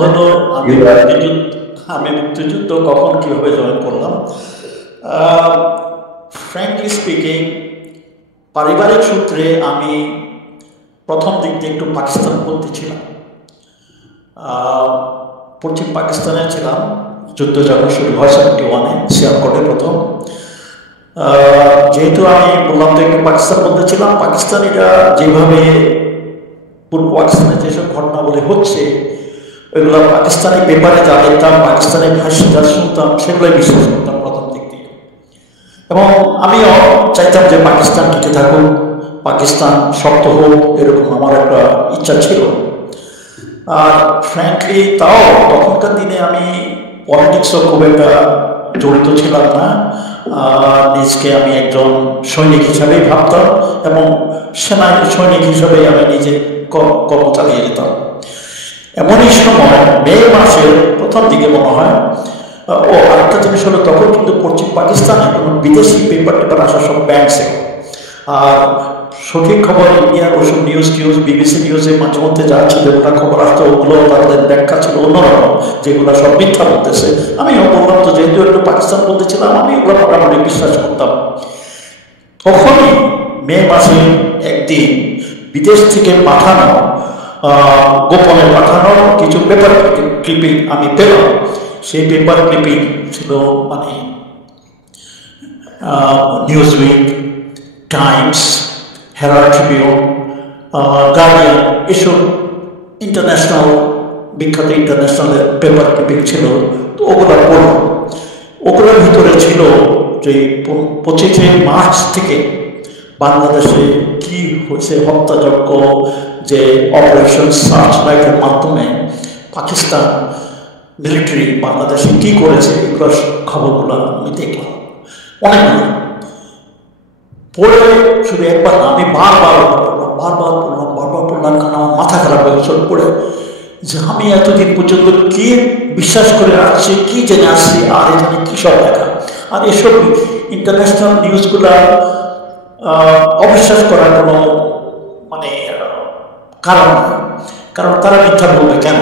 হলো আমি মুক্তিযুদ্ধ কখন কীভাবে জয়েন করলাম। ফ্র্যাঙ্কলি স্পিকিং, পারিবারিক সূত্রে আমি প্রথম দিক দিয়ে একটু পাকিস্তানপন্থী ছিলাম। পশ্চিম পাকিস্তানে ছিলাম যুদ্ধ যখন শুরু হয় 71-এ সিয়ালকোটে প্রথম। যেহেতু আমি বললাম তো একটু পাকিস্তানপন্থী ছিলাম, পাকিস্তানিরা যেভাবে পূর্ব পাকিস্তানে যেসব ঘটনাবলী হচ্ছে ওইগুলো পাকিস্তানি পেপারে যা দেখতাম, পাকিস্তানি ভাষা যা শুনতাম সেগুলোই বিশ্বাস করতাম প্রথম দিক থেকে। এবং আমিও চাইতাম যে পাকিস্তান টিকে থাকুক, পাকিস্তান শক্ত হোক, এরকম আমার একটা ইচ্ছা ছিল। আর ফ্র্যাঙ্কলি তাও তখনকার দিনে আমি পলিটিক্সও খুব একটা জড়িত ছিলাম না। নিজকে আমি একজন সৈনিক হিসাবেই ভাবতাম এবং সৈনিক হিসাবেই আমি নিজে কর্ম চালিয়ে যেতাম। এমনই সময় মে মাসের প্রথম দিকে মনে হয়, আরেকটা জিনিস হলো তখন কিন্তু পশ্চিম পাকিস্তানে কোনো বিদেশি পেপার আসা সব ব্যান্ড ছিল। আর সঠিক খবর ইন্ডিয়ার ওসব নিউজ বিবিসি নিউজে মাঝে মধ্যে যা ছিল ওটা খবর আসতো, ওগুলো তাদের ব্যাখ্যা ছিল অন্যরকম, যেগুলো সব মিথ্যা বলতেছে। আমিও বললাম তো যেহেতু একটু পাকিস্তান বলতেছিলাম, আমি ওগুলো মোটামুটি বিশ্বাস করতাম। তখনই মে মাসে একদিন বিদেশ থেকে পাঠানো গোপনে পাঠানো কিছু পেপার ক্লিপিং আমি পেলাম। সেই পেপার ক্লিপিং ছিল মানে Newsweek, Times, Herald Tribune, guardian, এসব ইন্টারন্যাশনাল বিখ্যাত ইন্টারন্যাশনাল পেপার ক্লিপিং ছিল। তো ওগুলো পড়ল। ওগুলোর ভিতরে ছিল যে 25 মার্চ থেকে বাংলাদেশে কি হয়েছে, হত্যাযজ্ঞ, যে অপারেশন সার্চ লাইটের মাধ্যমে পাকিস্তান মিলিটারি বাংলাদেশে কি করেছে, এগুলো খবরগুলো আমি দেখলাম অনেকগুলো। পড়ে শুধু একবার না, আমি বারবার পড়লাম, কারণ আমার মাথা খারাপ হয়ে গেছিল পড়ে, যে আমি এতদিন পর্যন্ত কি বিশ্বাস করে আসছি, কি জেনে আসছি, আর এখানে কী সব দেখা। আর এসব ইন্টারন্যাশনাল নিউজগুলা অবিশ্বাস করার কোনো মানে কারণ তারা মিথ্যা বলবে কেন।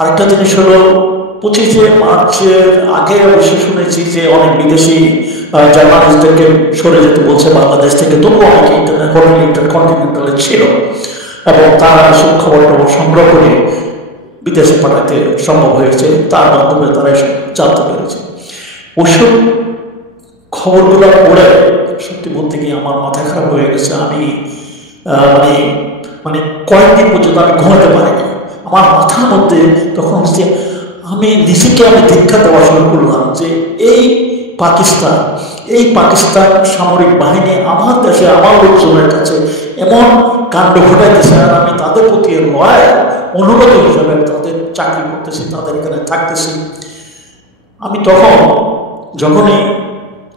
আরেকটা জিনিস হলো 25 মার্চের আগে অবশ্য শুনেছি যে অনেক বিদেশি জার্নালিস্টদেরকে সরে যেতে বলছে বাংলাদেশ থেকে, তবুও অনেকে ইন্টারকন্টিনেন্টালে ছিল এবং তারা এসব খবর সংগ্রহ করে বিদেশে পাঠাতে সম্ভব হয়েছে, তার মাধ্যমে তারা এসব জানতে পেরেছে। ওসব খবরগুলো পড়ে সত্যি বলতে গিয়ে আমার মাথা খারাপ হয়ে গেছে। আমি মানে কয়েকদিন পর্যন্ত আমি ঘুমাতে পারিনি। আমার মাথার মধ্যে তখন হচ্ছে আমি নিজেকে দীক্ষা দেওয়া শুরু করলাম যে এই পাকিস্তান সামরিক বাহিনী আমার দেশে আমার লোকজনের কাছে এমন কাণ্ড ঘটাইতেছে, আর আমি তাদের প্রতি লয়াল অনুগত হিসাবে তাদের চাকরি করতেছি, তাদের এখানে থাকতেছি। আমি যখনই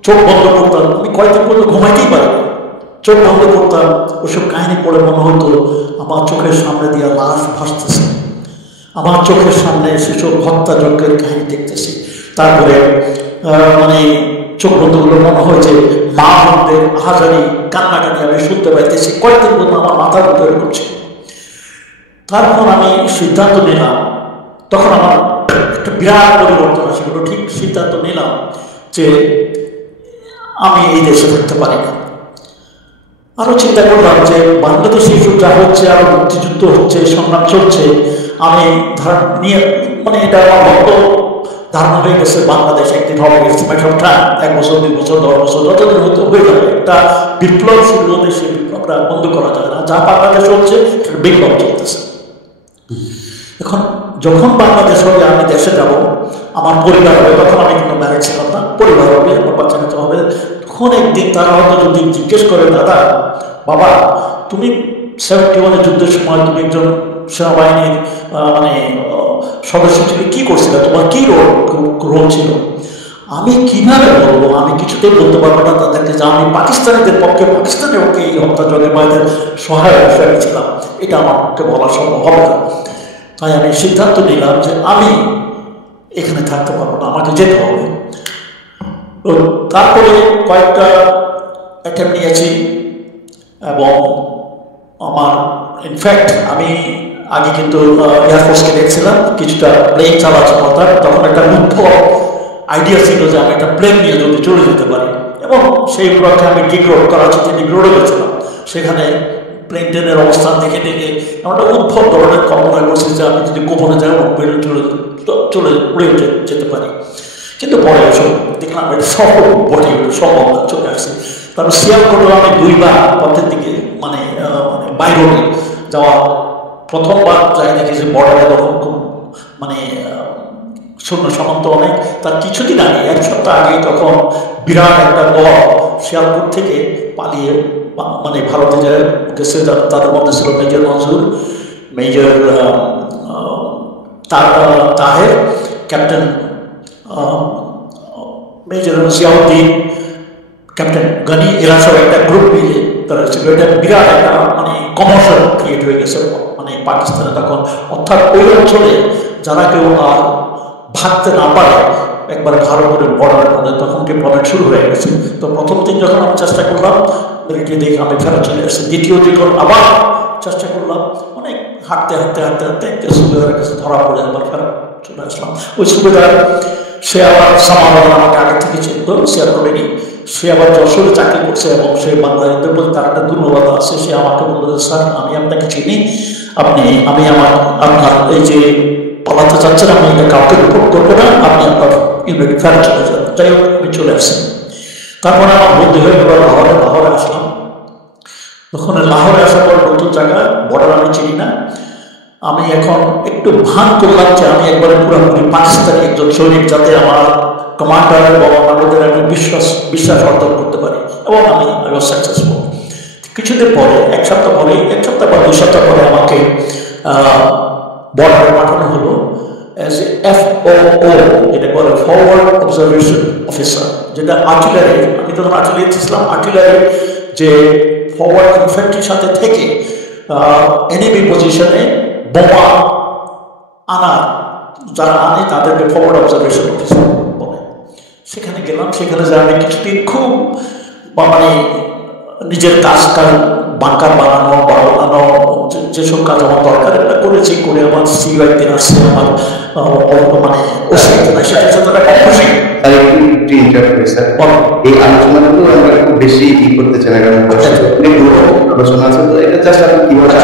চোখ বন্ধ করতাম, আমি কয়েকদিন পর্যন্ত ঘুমাইতেই পারি না, চোখ বন্ধ করতাম, ওসব কাহিনী পড়ে মনে হতো আমার চোখের সামনে দিয়ে লাশ ভাসতেছে, আমার চোখের সামনে সেসব হত্যাযজ্ঞের কাহিনী দেখতেছি। তারপরে চোখ বন্ধ করলে মনে হয় যে মা বোনদের আহাজারি কান্নাকাটি আমি শুনতে পাইতেছি। কয়েকদিন পর্যন্ত আমার মাথার মধ্যে এরকম ছিল। তারপর আমি সিদ্ধান্ত নিলাম, তখন আমার একটা বিরাট পরিবর্তন আসছিল, ঠিক সিদ্ধান্ত নিলাম যে আমি এই দেশে থাকতে পারি না। আরও চিন্তা করলাম যে বাংলাদেশে এসব যা হচ্ছে, আরও মুক্তিযুদ্ধ হচ্ছে, সংগ্রাম চলছে, আমি এটা আমার বন্ধ ধারণা হয়ে গেছে বাংলাদেশ একদিন হবে, ম্যাটার 1 বছর 2 বছর 10 বছর যতদিন হতে হয়ে যাবে। একটা বিপ্লব শুরু হলে সেই বিপ্লবটা বন্ধ করা যায় না। যা বাংলাদেশ হচ্ছে সেটা বিপ্লব চলতেছে। এখন যখন বাংলাদেশ হবে, আমি দেশে যাব, আমার পরিবার হবে, তখন আমি কিন্তু ম্যারেজ ছিলাম না, পরিবার হবে, আমার বাচ্চা কাচ্চা হবে। তখন একদিন তারা হয়তো যদি জিজ্ঞেস করে, দাদা বাবা তুমি 71 যুদ্ধের সময় তুমি একজন সেনাবাহিনীর সদস্য থেকে কি করছিল, তোমার কি রোল ছিল, আমি কিভাবে বলবো? আমি কিছুতেই বলতে পারবো না তাদেরকে যে আমি পাকিস্তানিদের পক্ষে, পাকিস্তানের পক্ষে এই হত্যাযজ্ঞে মায়েদের সহায়ক হিসেবে ছিলাম। এটা আমার পক্ষে বলা সম্ভব হবে না। তাই আমি সিদ্ধান্ত নিলাম যে আমি এখানে থাকতে পারবো না, আমাকে যেতে হবে। তো তারপরে কয়েকটা অ্যাটেম্প নিয়েছি এবং ইনফ্যাক্ট আমি আগে কিন্তু এয়ারফোর্সকে দেখছিলাম, কিছুটা প্লেন চালাচ্ছে কথা, তখন একটা উদ্ভব আইডিয়া ছিল যে আমি একটা প্লেন নিয়ে যদি চলে যেতে পারি, এবং সেই উপলক্ষে আমি ডিগ্রোড করাচিতে ডিগ্রোডে গেছিলাম। সেখানে প্লেন ট্রেনের অবস্থান দেখে দেখে আমার একটা উদ্ভব ধরনের কল্পনা করছি যে আমি যদি গোপনে যাই প্লেন চলে উড়ে যেতে পারি। কিন্তু পরে এসব দেখলাম এটা সফল বটে, সম্ভব চলে আসছে। তারপর শিয়ালকোটেও আমি 2 বার পথের দিকে মানে বাইরে যাওয়া, প্রথমবার যাই দেখি যে বর্ডারে তখন খুব মানে সৈন্য সামন্ত অনেক। তার কিছুদিন আগে, 1 সপ্তাহ আগে, তখন বিরাট একটা দল শিয়ালকোট থেকে পালিয়ে মানে ভারতে যে গেছে, তাদের মধ্যে ছিল major Manzur, major Taher, captain major Ziauddin, captain Gani, এরা সব একটা গ্রুপ মিলে তারা ছিল। এটা বিরাট একটা মানে কমার্শিয়াল ক্রিয়েট হয়ে গেছে মানে পাকিস্তানে তখন। অর্থাৎ ওই অঞ্চলে যারা কেউ আর ভাবতে না পারে একবার ভালো করে বর্ডারের মধ্যে, তখন ডিপ্লয়মেন্ট শুরু হয়ে গেছে। তো প্রথম দিন যখন আমি চেষ্টা করলাম মিলিটারি দেখে আমি ফেরত চলে আসছি। দ্বিতীয় দিন আবার চেষ্টা করলাম, অনেক হাঁটতে হাঁটতে হাঁটতে হাঁটতে একটা সুবেদারের কাছে ধরা পড়ে আবার ফেরত চলে আসলাম। ওই সুবেদার সে আবার সামান্য আমাকে আগে থেকে চিনত, শেয়ার করেনি। সে আবার যশোরে চাকরি করছে এবং সে বাংলাদেশের প্রতি তার একটা দুর্বলতা আছে। সে আমাকে বলল যে স্যার আমি আপনাকে চিনি, আমি আপনার এই যে পালাতে চাচ্ছেন, আমি এটা কাউকে রিপোর্ট করবো না, আপনি আপনার ইউনিট ফেরত চলে যান। যাই হোক আমি চলে আসছি। তারপরে আমার বন্ধু হয়ে গেল লাহোরে আসলাম। তখন লাহোরে আসার পর নতুন জায়গা, বর্ডার আমি চিনি না। আমি এখন একটু ভান করলাম যে আমি একবারে পুরোপুরি পাকিস্তানি একজন সৈনিক, যাতে আমার কমান্ডার এবং আমাদের আমি বিশ্বাস অর্জন করতে পারি, এবং আমি সাকসেসফুল। কিছুদিন পরে, 1 সপ্তাহ পরে, 2 সপ্তাহ পরে আমাকে বর্ডারে পাঠানো হলো অ্যাজ FOO, যেটা বলে ফরওয়ার্ড অবজারভেশন অফিসার, যেটা আর্টিলারি। আমি তখন আর্টিলারি ছিলাম। আর্টিলারি যে ফরওয়ার্ড ইনফ্যান্ট্রির সাথে থেকে এনিমি পজিশনে বোমা আনা, যারা আনে তাদেরকে ফরওয়ার্ড অবজারভেশন অফিসার বলে। সেখানে গেলাম। সেখানে যে আমি কিছুদিন খুব মানে নিজের কাজ বাংকার বানানো বা বানানো যেসব কাজ আমার দরকার এটা করেছি, করে আমার সিআইতে আসছে, আমার মানে এই আলোচনাগুলো আমরা খুব বেশি করতে চাই না, কারণ আলোচনা আছে, তো এটা জাস্ট আপনি কিভাবে